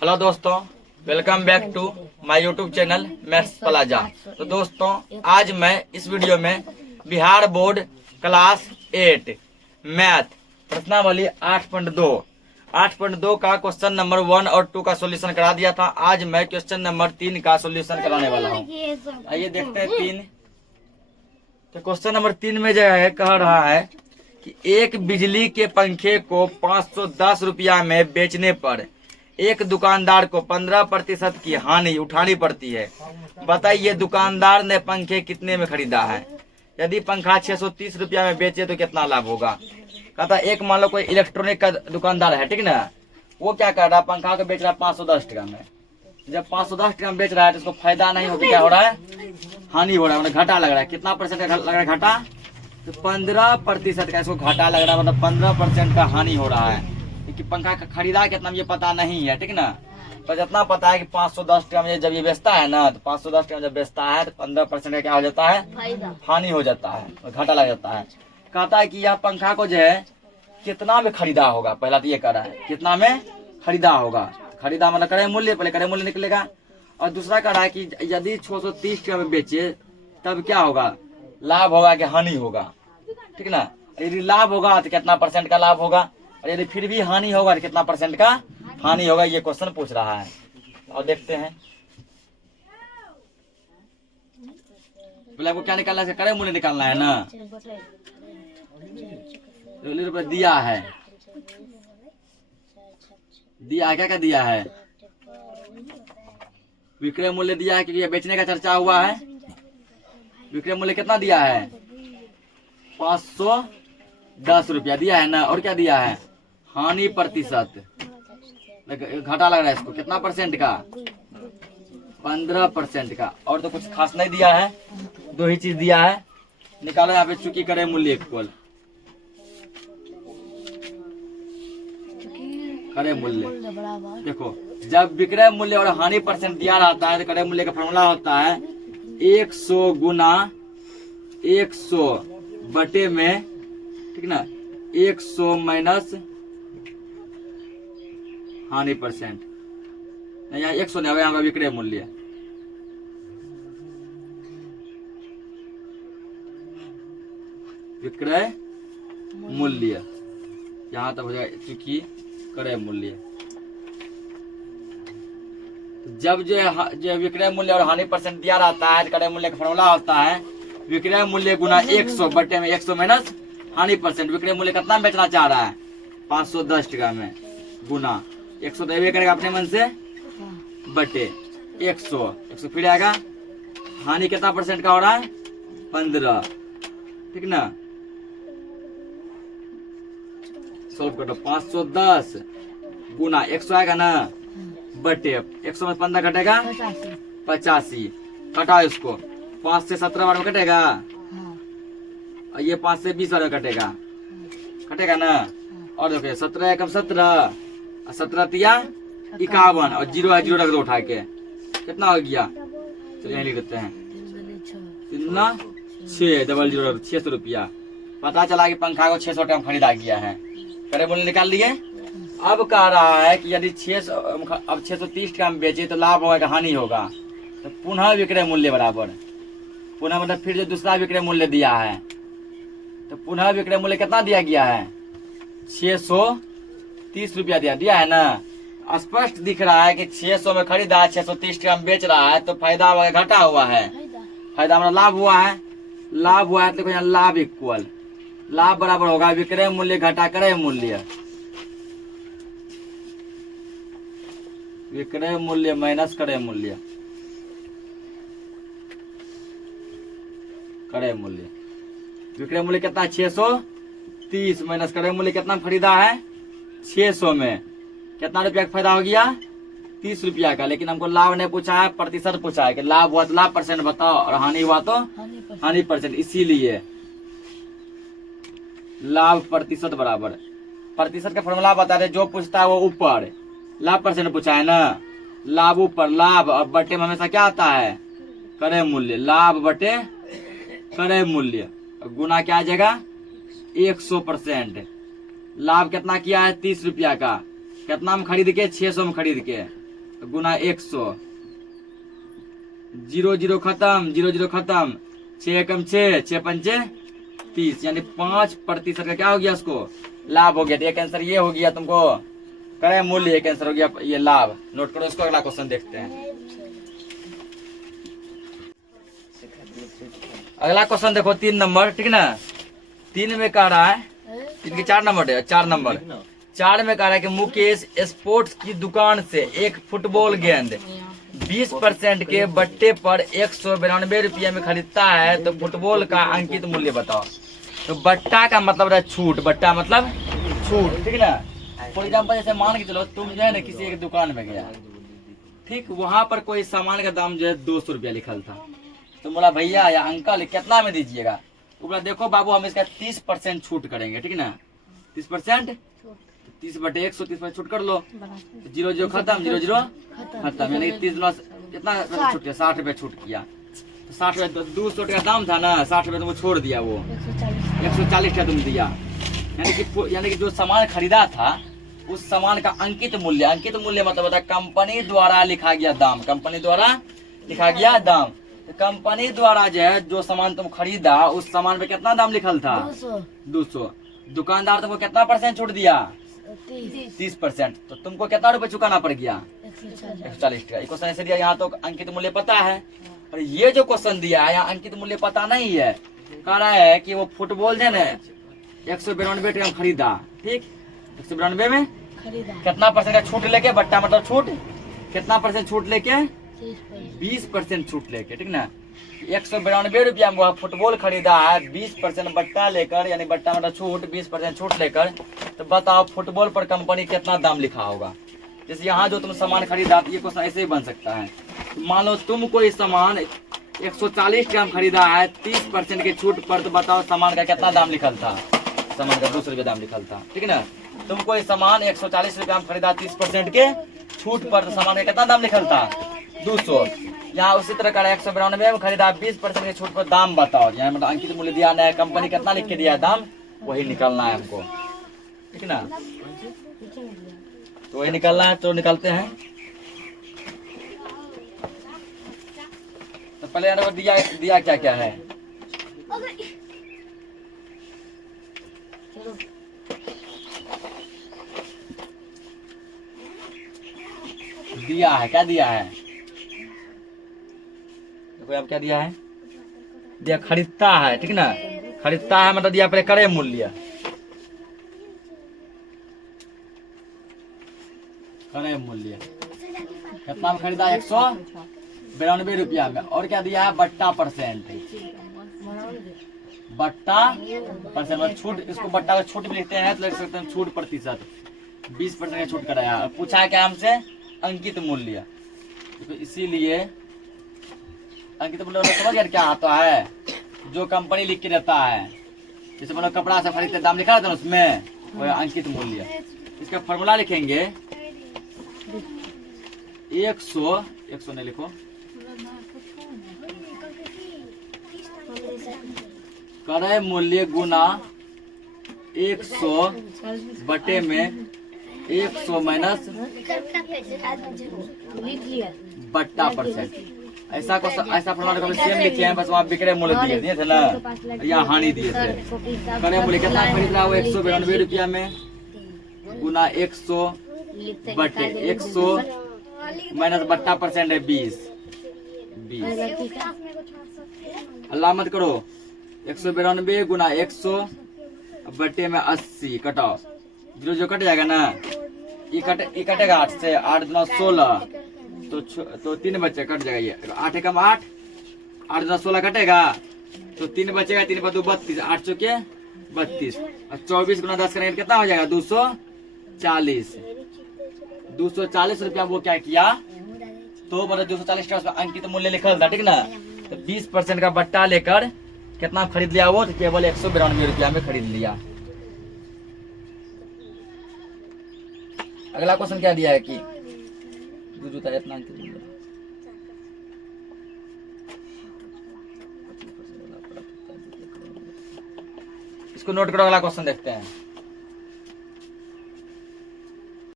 Hello दोस्तों, welcome back to my YouTube channel Maths Plaza. तो दोस्तों, आज मैं इस वीडियो में बिहार बोर्ड क्लास 8 मैथ प्रश्नावली 8.2 का क्वेश्चन नंबर 1 और 2 का सॉल्यूशन करा दिया था। आज मैं क्वेश्चन नंबर 3 का सॉल्यूशन कराने वाला हूँ। आइए देखते हैं 3। तो क्वेश्चन नंबर 3 में जो है कह रहा है कि एक बिजली के पंखे को 510 रुपया में बेचने पर एक दुकानदार को 15% की हानि उठानी पड़ती है। बताइए दुकानदार ने पंखे कितने में खरीदा है। यदि पंखा 630 रुपया में बेचे तो कितना लाभ होगा। कहता एक मान लो कोई इलेक्ट्रॉनिक का दुकानदार है, ठीक ना, वो क्या कर रहा है, पंखा को बेच रहा है 510 टका में। जब 510 टका में बेच रहा है तो उसको फायदा नहीं होता, क्या हो रहा है, हानि हो रहा है, मतलब घाटा लग रहा है। कितना परसेंट का लग रहा है घाटा, तो 15% का इसको घाटा लग रहा है, मतलब 15% का हानि हो रहा है। क्योंकि पंखा का खरीदा कितना ये पता नहीं है, ठीक ना। तो जितना पता है कि 510 टका में जब ये बेचता है ना, तो 510 टका में जब बेचता है तो 15% का क्या हो जाता है, हानि हो जाता है, घाटा लग जाता है। कहता है कि यह पंखा को जो है कितना में खरीदा होगा। पहला तो ये कह रहा है कितना में खरीदा होगा। खरीदा मतलब क्रय मूल्य, पहले क्रय मूल्य निकलेगा। और दूसरा कह रहा है कि यदि 630 टका में बेचे तब क्या होगा, लाभ होगा कि हानि होगा, ठीक ना। यदि लाभ होगा तो कितना परसेंट का लाभ होगा, और यदि फिर भी हानि होगा तो कितना परसेंट का हानि होगा, ये क्वेश्चन पूछ रहा है। और देखते हैं बोले आपको क्या निकालना है, क्रय मूल्य निकालना है ना। रुपये दिया है, दिया क्या क्या दिया है, विक्रय मूल्य दिया है क्योंकि ये बेचने का चर्चा हुआ है। विक्रय मूल्य कितना दिया है, 510 रुपया दिया है ना। और क्या दिया है, हानि प्रतिशत, घाटा लग रहा है इसको कितना परसेंट का, 15% का। और तो कुछ खास नहीं दिया है, दो ही चीज दिया है। निकालो यहाँ पे चूंकि क्रय मूल्य इक्वल क्रय मूल्य। देखो जब विक्रय मूल्य और हानि परसेंट दिया रहता है तो क्रय मूल्य का फॉर्मूला होता है 100 गुना 100 बटे में, ठीक ना, 100 माइनस हानि परसेंट। यहाँ 100 नहीं, यहाँ का विक्रय मूल्य, विक्रय मूल्य यहाँ तक हो जाएगा चूंकि क्रय मूल्य। जब जो विक्रय मूल्य और हानि परसेंट दिया रहता है क्रय मूल्य का फॉर्मूला होता है विक्रय मूल्य गुना 100 बटे में 100 माइनस हानि परसेंट। विक्रय मूल्य कितना बेचना चाह रहा है, 510 टका में, गुना 100 तो ये करेगा अपने मन से, बटे 100 फिर आएगा, हानि कितना परसेंट का हो रहा है, 15, ठीक ना। सॉल्व कर दो, 510 गुना 100 आएगा ना, बटे 100 में 15 घटेगा 85, कटाओ इसको, 5 से 17 बार में कटेगा, और ये 5 से 20 बार में कटेगा, कटेगा ना। और देखिए 17 एकम 17, 17 तिया 51, और 0 है 0 रख दो उठा के, कितना हो गया, चलिए यहीं लिख देते हैं, 600 रुपया। पता चला कि पंखा को 600 टका खरीदा गया है। क्रय मूल्य निकाल लिए। अब कह रहा है कि यदि 630 टका में बेचे तो लाभ होगा कि हानि होगा। तो पुनः विक्रय मूल्य बराबर, पुनः मतलब फिर जो दूसरा विक्रय मूल्य दिया है, तो पुनः विक्रय मूल्य कितना दिया गया है, 630 रुपया दिया है ना। स्पष्ट दिख रहा है कि 600 में खरीदा, 630 टका में बेच रहा है, तो फायदा हुआ घाटा हुआ है, फायदा मतलब लाभ हुआ है। लाभ हुआ है तो यहाँ लाभ इक्वल, लाभ बराबर होगा विक्रय मूल्य घटा क्रय मूल्य, विक्रय मूल्य माइनस क्रय मूल्य, क्रय मूल्य। विक्रय मूल्य कितना, 630 माइनस क्रय मूल्य कितना खरीदा है, 600 में, कितना रुपया का फायदा हो गया, 30 रुपया का। लेकिन हमको लाभ नहीं पूछा है, प्रतिशत पूछा है कि लाभ हुआ तो लाभ परसेंट बताओ और हानि हुआ तो हानि परसेंट। इसीलिए लाभ प्रतिशत बराबर, प्रतिशत का फॉर्मूला बता रहे, जो पूछता है वो ऊपर, लाभ परसेंट पूछा है ना, लाभ ऊपर, लाभ और बटे में हमेशा क्या आता है, क्रय मूल्य, लाभ बटे क्रय मूल्य, गुना क्या आ जाएगा 100%। लाभ कितना किया है, 30 रुपया का, कितना में खरीद के, 600 में खरीद के, गुना 100, 0 0 खत्म, 0 0 खत्म, 6 एकम 6, 6 पंचे 30, यानी 5% का क्या हो गया उसको लाभ हो गया। तो एक आंसर ये हो गया तुमको क्रय मूल्य, एक आंसर हो गया ये लाभ। नोट करो इसको। अगला क्वेश्चन देखते हैं। अगला क्वेश्चन देखो 3 नंबर, ठीक ना। 3 में कह रहा है, 3 के 4 नंबर है, 4 नंबर 4 में कह रहा है कि मुकेश स्पोर्ट्स की दुकान से एक फुटबॉल गेंद 20% के बट्टे पर 192 रुपये में खरीदता है, तो फुटबॉल का अंकित मूल्य बताओ। तो बट्टा का मतलब है छूट, बट्टा मतलब छूट, ठीक ना। फॉर एग्जाम्पल जैसे मान के चलो तुम जो है ना किसी एक दुकान में गया, ठीक, वहां पर कोई सामान का दाम जो है 200 रुपया लिखल था। तो बोला भैया या अंकल कितना में दीजिएगा। तो बोला देखो बाबू हम इसका 30% छूट करेंगे, ठीक ना। 30%, 30 बटे 100, 30% छूट कर लो। 0 0 खत्म, 0 0 खत्म, यानी 30 कितना छूट किया, 60 रुपये छूट किया। तो 60 रुपये, 200 का दाम था ना, 60 रुपये तुमको छोड़ दिया, वो 140 का तुम दिया। यानी कि जो सामान खरीदा था उस सामान का अंकित मूल्य, अंकित मूल्य मतलब होता है कंपनी द्वारा लिखा गया दाम, कंपनी द्वारा लिखा गया दाम। तो कंपनी द्वारा जो है जो सामान तुम खरीदा उस सामान पे कितना दाम लिखल था 200। दुकानदार तुमको कितना % छूट दिया 30%। तो तुमको कितना रुपए चुकाना पड़ गया 140 का। क्वेश्चन ऐसे दिया, यहाँ तो अंकित मूल्य पता है, और ये जो क्वेश्चन दिया है यहाँ अंकित मूल्य पता नहीं है। कह रहा है कि वो फुटबॉल जो है ना 192 रुपया में खरीदा, ठीक, 192 में कितना % का छूट लेके, बट्टा मतलब छूट, कितना % छूट लेके 20% छूट लेके, ठीक ना। 192 रुपया में वह फुटबॉल खरीदा है 20% बट्टा लेकर, यानी बट्टा मतलब छूट, 20% छूट लेकर। तो बताओ फुटबॉल पर कंपनी कितना दाम लिखा होगा। जैसे यहाँ जो तुम सामान खरीदा, ये क्वेश्चन ऐसे ही बन सकता है। मान लो तुम कोई सामान 140 ग्राम खरीदा है 30% की छूट पर, तो बताओ सामान का कितना दाम लिखल था, सामान का 200 रुपया दाम लिखल था, ठीक ना। तुम कोई सामान 140 रुपया में खरीदा 30% के छूट पर, तो सामान का कितना दाम लिखल था 200। यहाँ उसी तरह का 192 में खरीदा 20% के छूट पर, दाम बताओ। यहाँ मतलब अंकित मूल्य दिया है, कंपनी कितना लिख के दिया है दाम, वही निकालना है हमको, ठीक ना। तो वही निकालना है, तो निकालते हैं। तो पहले यार दिया क्या क्या है। दिया है, क्या दिया है देखो अब क्या दिया है, दिया खरीदता है, ठीक ना। खरीदता है मतलब दिया पहले क्रय मूल्य, क्रय मूल्य कितना में खरीदा 192 रुपया में। और क्या दिया है बट्टा %, बट्टा %, छूट, इसको बट्टा का छूट भी लिखते हैं तो लिख सकते हैं छूट प्रतिशत, 20% का छूट कराया। पूछा है क्या हमसे अंकित मूल्य, तो इसीलिए अंकित मूल्य समझ गया क्या आता है, जो कंपनी लिख के देता है। जैसे मतलब कपड़ा से खरीदते दाम लिखा रहता है उसमें, वो अंकित मूल्य। इसका फॉर्मूला लिखेंगे 100 नहीं लिखो, क्रय मूल्य गुना 100 बटे में 100 माइनस बट्टा %। ऐसा फॉर्मूला सेम लिखे हैं, बस वहाँ विक्रय मूल्य दिए थे ना, या हानि दिए थे। क्रय मूल्य कितना खरीद रहा है वो 192 रुपया में, गुना 100 बटे 100 माइनस बट्टा % है 20। अल्लाह मत करो, 192 गुना 100 बटे में 80 कटाओ, 0 0 कट जाएगा ना, ये कटेगा 8 से, 8 गुना 16 तो 3 बच्चे कट जाएगा, ये 8 एकम 8, 8 गुना 16 कटेगा तो 3 बचेगा, 3 पर 2 32, 8 चौके 32, और 24 गुना 10 करेंगे कितना हो जाएगा 240। 240 रुपया वो क्या किया, तो मतलब 240 का उसका अंकित मूल्य लिखा था, ठीक ना। तो 20% का बट्टा लेकर कितना खरीद लिया वो, तो केवल 192 रुपया में खरीद लिया। अगला क्वेश्चन क्या दिया है कि जूता इतना इसको नोट करो, अगला क्वेश्चन देखते हैं।